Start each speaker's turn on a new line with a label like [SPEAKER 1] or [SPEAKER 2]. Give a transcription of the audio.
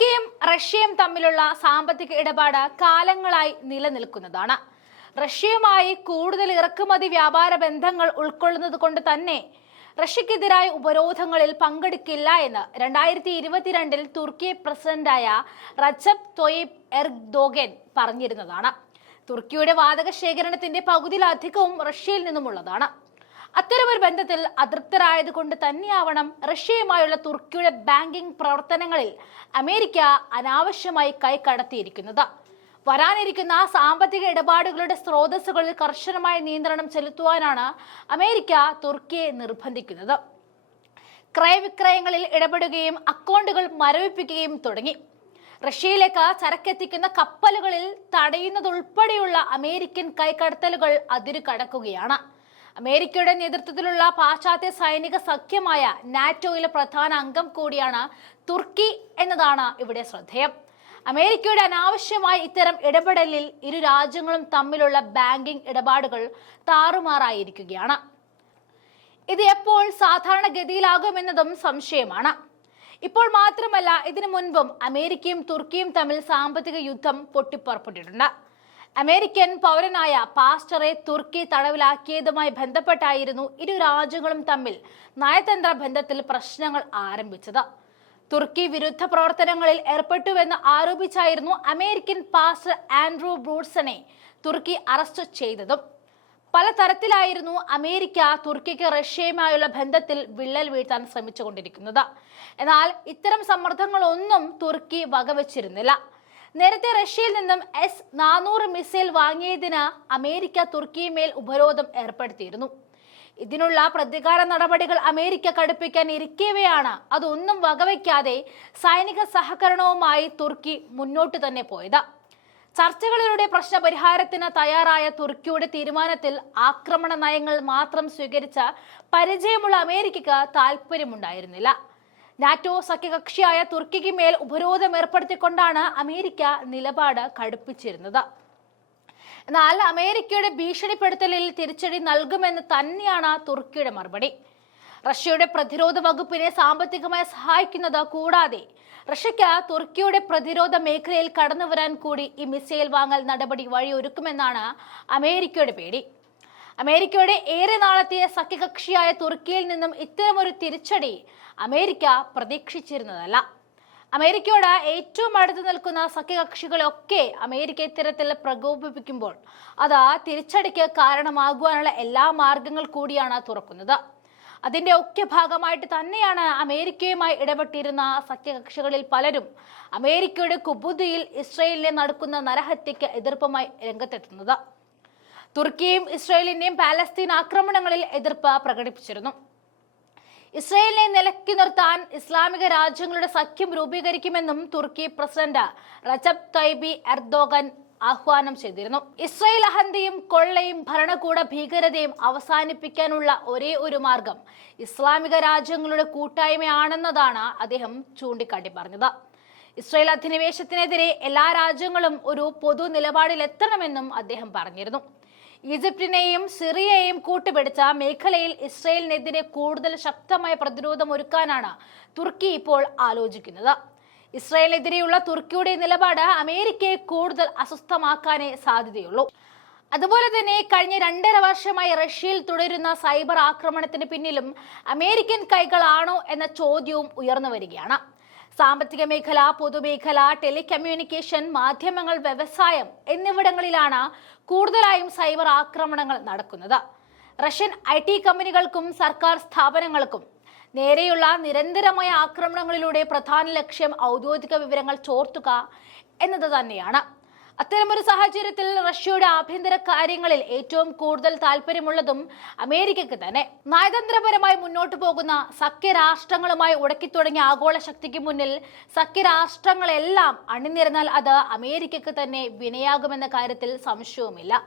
[SPEAKER 1] തുർക്കിയും റഷ്യയും തമ്മിലുള്ള സാമ്പത്തിക ഇടപാട് കാലങ്ങളായി നിലനിൽക്കുന്നതാണ്. റഷ്യയുമായി കൂടുതൽ ഇറക്കുമതി വ്യാപാര ബന്ധങ്ങൾ ഉൾക്കൊള്ളുന്നത് കൊണ്ട് തന്നെ റഷ്യക്കെതിരായ ഉപരോധങ്ങളിൽ പങ്കെടുക്കില്ല എന്ന് രണ്ടായിരത്തി ഇരുപത്തിരണ്ടിൽ തുർക്കി പ്രസിഡന്റായ റജബ് തൊയ്ബ് എർദോഗൻ പറഞ്ഞിരുന്നതാണ്. തുർക്കിയുടെ വാതക ശേഖരണത്തിന്റെ പകുതിയിലധികവും റഷ്യയിൽ നിന്നുമുള്ളതാണ്. അത്തരമൊരു ബന്ധത്തിൽ അതൃപ്തരായത് കൊണ്ട് തന്നെയാവണം റഷ്യയുമായുള്ള തുർക്കിയുടെ ബാങ്കിംഗ് പ്രവർത്തനങ്ങളിൽ അമേരിക്ക അനാവശ്യമായി കൈ കടത്തിയിരിക്കുന്നത്. വരാനിരിക്കുന്ന സാമ്പത്തിക ഇടപാടുകളുടെ സ്രോതസ്സുകളിൽ കർശനമായ നിയന്ത്രണം ചെലുത്തുവാനാണ് അമേരിക്ക തുർക്കിയെ നിർബന്ധിക്കുന്നത്. ക്രയവിക്രയങ്ങളിൽ ഇടപെടുകയും അക്കൗണ്ടുകൾ മരവിപ്പിക്കുകയും തുടങ്ങി. റഷ്യയിലേക്ക് ചരക്കെത്തിക്കുന്ന കപ്പലുകളിൽ തടയുന്നതുൾപ്പെടെയുള്ള അമേരിക്കൻ കൈക്കടത്തലുകൾ അതിരു കടക്കുകയാണ് അമേരിക്കയുടെ നേതൃത്വത്തിലുള്ള പാശ്ചാത്യ സൈനിക സഖ്യമായ നാറ്റോയിലെ പ്രധാന അംഗം കൂടിയാണ് തുർക്കി എന്നതാണ് ഇവിടെ ശ്രദ്ധേയം. അമേരിക്കയുടെ അനാവശ്യമായ ഇത്തരം ഇടപെടലിൽ ഇരു രാജ്യങ്ങളും തമ്മിലുള്ള ബാങ്കിംഗ് ഇടപാടുകൾ താറുമാറായിരിക്കുകയാണ്. ഇത് എപ്പോൾ സാധാരണഗതിയിലാകുമെന്നതും സംശയമാണ്. ഇപ്പോൾ മാത്രമല്ല ഇതിനു മുൻപും അമേരിക്കയും തുർക്കിയും തമ്മിൽ സാമ്പത്തിക യുദ്ധം പൊട്ടിപ്പുറപ്പെട്ടിട്ടുണ്ട്. അമേരിക്കൻ പൗരനായ പാസ്റ്ററെ തുർക്കി തടവിലാക്കിയതുമായി ബന്ധപ്പെട്ടായിരുന്നു ഇരു രാജ്യങ്ങളും തമ്മിൽ നയതന്ത്ര ബന്ധത്തിൽ പ്രശ്നങ്ങൾ ആരംഭിച്ചത്. തുർക്കി വിരുദ്ധ പ്രവർത്തനങ്ങളിൽ ഏർപ്പെട്ടുവെന്ന് ആരോപിച്ചായിരുന്നു അമേരിക്കൻ പാസ്റ്റർ ആൻഡ്രൂ ബ്രൂഡ്സനെ തുർക്കി അറസ്റ്റ് ചെയ്തതും. പലതരത്തിലായിരുന്നു അമേരിക്ക തുർക്കിക്ക് റഷ്യയുമായുള്ള ബന്ധത്തിൽ വിള്ളൽ വീഴ്ത്താൻ ശ്രമിച്ചുകൊണ്ടിരിക്കുന്നത്. എന്നാൽ ഇത്തരം സമ്മർദ്ദങ്ങളൊന്നും തുർക്കി വകവച്ചിരുന്നില്ല. നേരത്തെ റഷ്യയിൽ നിന്നും എസ് നാനൂറ് മിസൈൽ വാങ്ങിയതിന് അമേരിക്ക തുർക്കിയുമേൽ ഉപരോധം ഏർപ്പെടുത്തിയിരുന്നു. ഇതിനുള്ള പ്രതികാര നടപടികൾ അമേരിക്ക കടുപ്പിക്കാൻ ഇരിക്കവെയാണ്. അതൊന്നും വകവയ്ക്കാതെ സൈനിക സഹകരണവുമായി തുർക്കി മുന്നോട്ട് തന്നെ പോയത്. ചർച്ചകളിലൂടെ പ്രശ്നപരിഹാരത്തിന് തയ്യാറായ തുർക്കിയുടെ തീരുമാനത്തിൽ ആക്രമണ നയങ്ങൾ മാത്രം സ്വീകരിച്ച പരിചയമുള്ള അമേരിക്കക്ക് താല്പര്യമുണ്ടായിരുന്നില്ല നാറ്റോ സഖ്യകക്ഷിയായ തുർക്കിക്ക് മേൽ ഉപരോധം ഏർപ്പെടുത്തിക്കൊണ്ടാണ് അമേരിക്ക നിലപാട് കടുപ്പിച്ചിരുന്നത്. എന്നാൽ അമേരിക്കയുടെ ഭീഷണിപ്പെടുത്തലിൽ തിരിച്ചടി നൽകുമെന്ന് തന്നെയാണ് തുർക്കിയുടെ മറുപടി. റഷ്യയുടെ പ്രതിരോധ വകുപ്പിനെ സാമ്പത്തികമായി സഹായിക്കുന്നത് കൂടാതെ റഷ്യയ്ക്ക് തുർക്കിയുടെ പ്രതിരോധ മേഖലയിൽ കടന്നു വരാൻ കൂടി ഈ മിസൈൽ വാങ്ങൽ നടപടി വഴിയൊരുക്കുമെന്നാണ് അമേരിക്കയുടെ പേടി. അമേരിക്കയുടെ ഏറെ നാളത്തെ സഖ്യകക്ഷിയായ തുർക്കിയിൽ നിന്നും ഇത്തരമൊരു തിരിച്ചടി അമേരിക്ക പ്രതീക്ഷിച്ചിരുന്നതല്ല. അമേരിക്കയോട് ഏറ്റവും അടുത്ത് നിൽക്കുന്ന സഖ്യകക്ഷികളൊക്കെ അമേരിക്ക ഇത്തരത്തിൽ പ്രകോപിപ്പിക്കുമ്പോൾ അത് തിരിച്ചടിക്ക് കാരണമാകുവാനുള്ള എല്ലാ മാർഗങ്ങൾ കൂടിയാണ് തുറക്കുന്നത്. അതിന്റെ ഒക്കെ ഭാഗമായിട്ട് തന്നെയാണ് അമേരിക്കയുമായി ഇടപെട്ടിരുന്ന സഖ്യകക്ഷികളിൽ പലരും അമേരിക്കയുടെ കുബുദിയിൽ ഇസ്രയേലിനെ നടക്കുന്ന നരഹത്യക്ക് എതിർപ്പുമായി രംഗത്തെത്തുന്നത്. തുർക്കിയും ഇസ്രയേലിന്റെയും പാലസ്തീൻ ആക്രമണങ്ങളിൽ എതിർപ്പ് പ്രകടിപ്പിച്ചിരുന്നു. ഇസ്രയേലിനെ നിലക്കി നിർത്താൻ ഇസ്ലാമിക രാജ്യങ്ങളുടെ സഖ്യം രൂപീകരിക്കുമെന്നും തുർക്കി പ്രസിഡന്റ് റജബ് തൈബി എർദോഗൻ ആഹ്വാനം ചെയ്തിരുന്നു. ഇസ്രയേൽ അഹന്തയും കൊള്ളയും ഭരണകൂട ഭീകരതയും അവസാനിപ്പിക്കാനുള്ള ഒരേ ഒരു മാർഗം ഇസ്ലാമിക രാജ്യങ്ങളുടെ കൂട്ടായ്മയാണെന്നതാണ് അദ്ദേഹം ചൂണ്ടിക്കാട്ടി പറഞ്ഞത്. ഇസ്രയേൽ അധിനിവേശത്തിനെതിരെ എല്ലാ രാജ്യങ്ങളും ഒരു പൊതു നിലപാടിലെത്തണമെന്നും അദ്ദേഹം പറഞ്ഞിരുന്നു. ഈജിപ്തിനെയും സിറിയയെയും കൂട്ടുപിടിച്ച മേഖലയിൽ ഇസ്രയേലിനെതിരെ കൂടുതൽ ശക്തമായ പ്രതിരോധം ഒരുക്കാനാണ് തുർക്കി ഇപ്പോൾ ആലോചിക്കുന്നത്. ഇസ്രയേലിനെതിരെയുള്ള തുർക്കിയുടെ നിലപാട് അമേരിക്കയെ കൂടുതൽ അസ്വസ്ഥമാക്കാനേ സാധ്യതയുള്ളൂ. അതുപോലെ തന്നെ കഴിഞ്ഞ രണ്ടര വർഷമായി റഷ്യയിൽ തുടരുന്ന സൈബർ ആക്രമണത്തിന് പിന്നിലും അമേരിക്കൻ കൈകളാണോ എന്ന ചോദ്യവും ഉയർന്നു വരികയാണ്. സാമ്പത്തിക മേഖല പൊതുമേഖല ടെലികമ്മ്യൂണിക്കേഷൻ മാധ്യമങ്ങൾ വ്യവസായം എന്നിവിടങ്ങളിലാണ് കൂടുതലായും സൈബർ ആക്രമണങ്ങൾ നടക്കുന്നത്. റഷ്യൻ ഐ ടി കമ്പനികൾക്കും സർക്കാർ സ്ഥാപനങ്ങൾക്കും നേരെയുള്ള നിരന്തരമായ ആക്രമണങ്ങളിലൂടെ പ്രധാന ലക്ഷ്യം ഔദ്യോഗിക വിവരങ്ങൾ ചോർത്തുക എന്നത് തന്നെയാണ്. അത്തരമൊരു സാഹചര്യത്തിൽ റഷ്യയുടെ ആഭ്യന്തര കാര്യങ്ങളിൽ ഏറ്റവും കൂടുതൽ താല്പര്യമുള്ളതും അമേരിക്കയ്ക്ക് തന്നെ. നയതന്ത്രപരമായി മുന്നോട്ട് പോകുന്ന സഖ്യരാഷ്ട്രങ്ങളുമായി ഉടക്കി തുടങ്ങിയ ആഗോള ശക്തിക്ക് മുന്നിൽ സഖ്യരാഷ്ട്രങ്ങളെല്ലാം അണിനിരന്നാൽ അത് അമേരിക്കയ്ക്ക് തന്നെ വിനയാകുമെന്ന കാര്യത്തിൽ സംശയവുമില്ല.